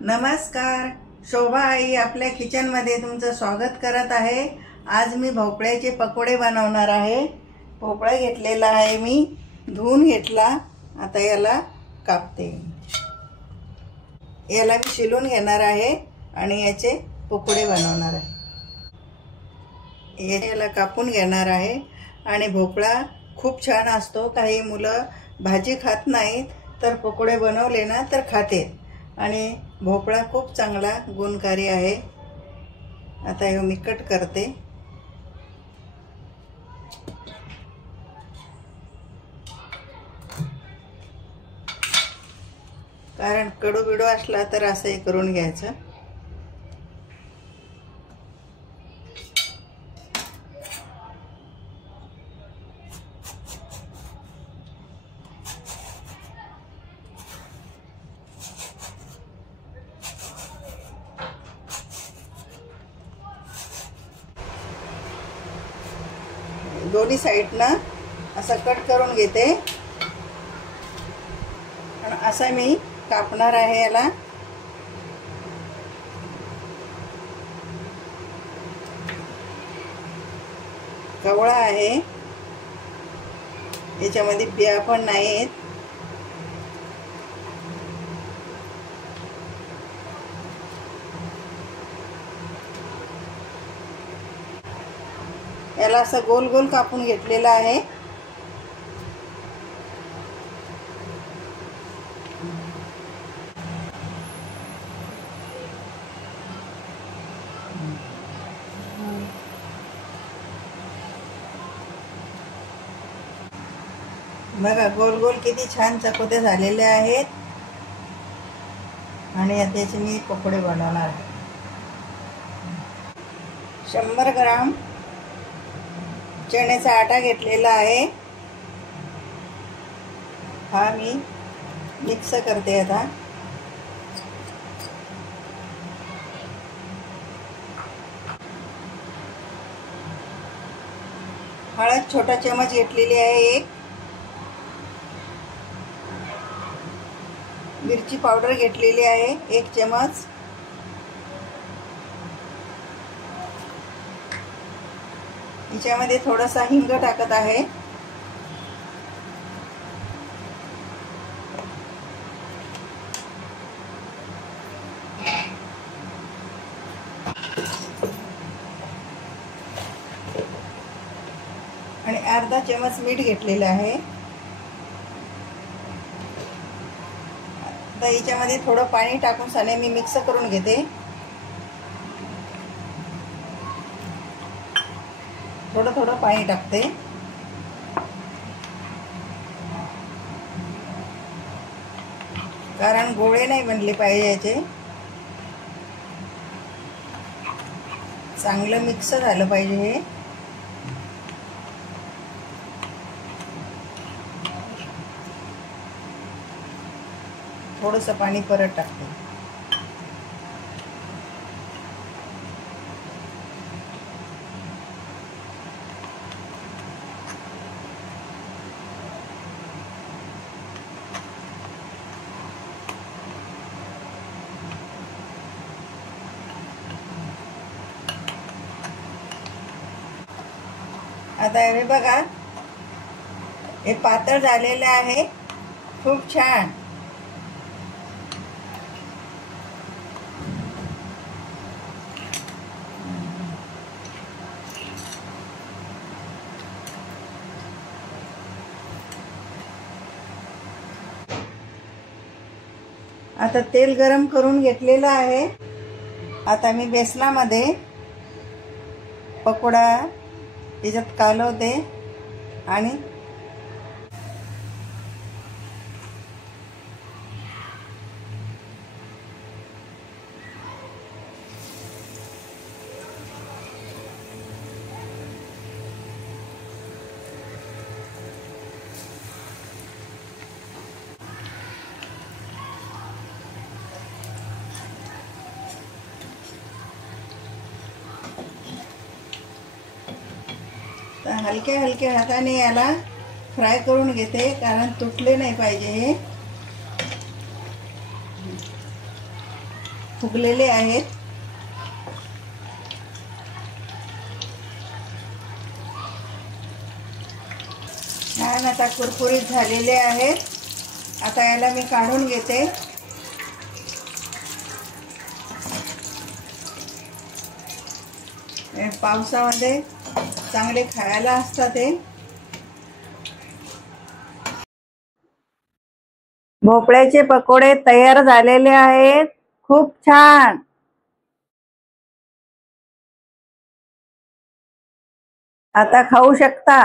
नमस्कार, शोभा आई आपल्या किचनमध्ये तुमचं स्वागत करत आहे। आज मी भोपळ्याचे पकोडे बनवणार आहे। भोपळा घेतलेला आहे, मी धुवून घेतला। आता याला कापते। याला मी शिलून घेणार आहे आणि याचे पकोडे बनवणार आहे। याला कापून घेणार आहे आणि भोपळा खूप छान असतो। काही मुलं भाजी खात नाहीत, तर पकोडे बनवले ना तर खाते। आणि भोपळा खूप चांगला गुणकारी आहे। आता हे मी कट करते। कारण कडू बिडू असला तर असं हे करून घ्यायचं। दोन्ही साइडनं असं कट करून घेते आणि असं मी कापणार आहे। याला कवळा आहे, याच्यामध्ये बिया पण नाहीत। याला असं गोल गोल कापून घेतलेला आहे। बघा गोल गोल किती छान चकोते झालेले आहेत। आणि आता याचे मी पकोडे बनवणार आहे। 100 ग्राम चण्याचा आटा घेतलेला आहे। हा मी मिक्स करते। आता हळद छोटा चमच घेतलेली आहे। एक मिरची पावडर घेतलेली आहे, 1 चमच। याच्यामध्ये थोडासा हिंग टाकत आहे। आणि अर्धा चमच मीठ घेतलेलं आहे। आता याच्यामध्ये थोडं पाणी टाकून साने मी मिक्स करून घेते। थोडं थोडं पाणी टाकते। कारण गोळे नाही बनले पाहिजे याचे, चांगलं मिक्स झालं पाहिजे हे। थोडंसं पाणी परत टाकते। आता हे बघा, हे पातळ झालेलं आहे, खूप छान। आता तेल गरम करून घेतलेलं आहे। आता मी बेसनामध्ये पकोडा याच्यात कालवते आणि हलक्या हलक्या हाताने याला फ्राय करून घेते, कारण तुटले नाही पाहिजे हे। फुगलेले आहेत. छान आता कुरकुरीत झालेले आहेत. आता याला मी काढून घेते. पावसामध्ये चांगले खायला असतात ते. भोपळ्याचे पकोडे तयार झालेले आहेत. खूप छान. आता खाऊ शकता.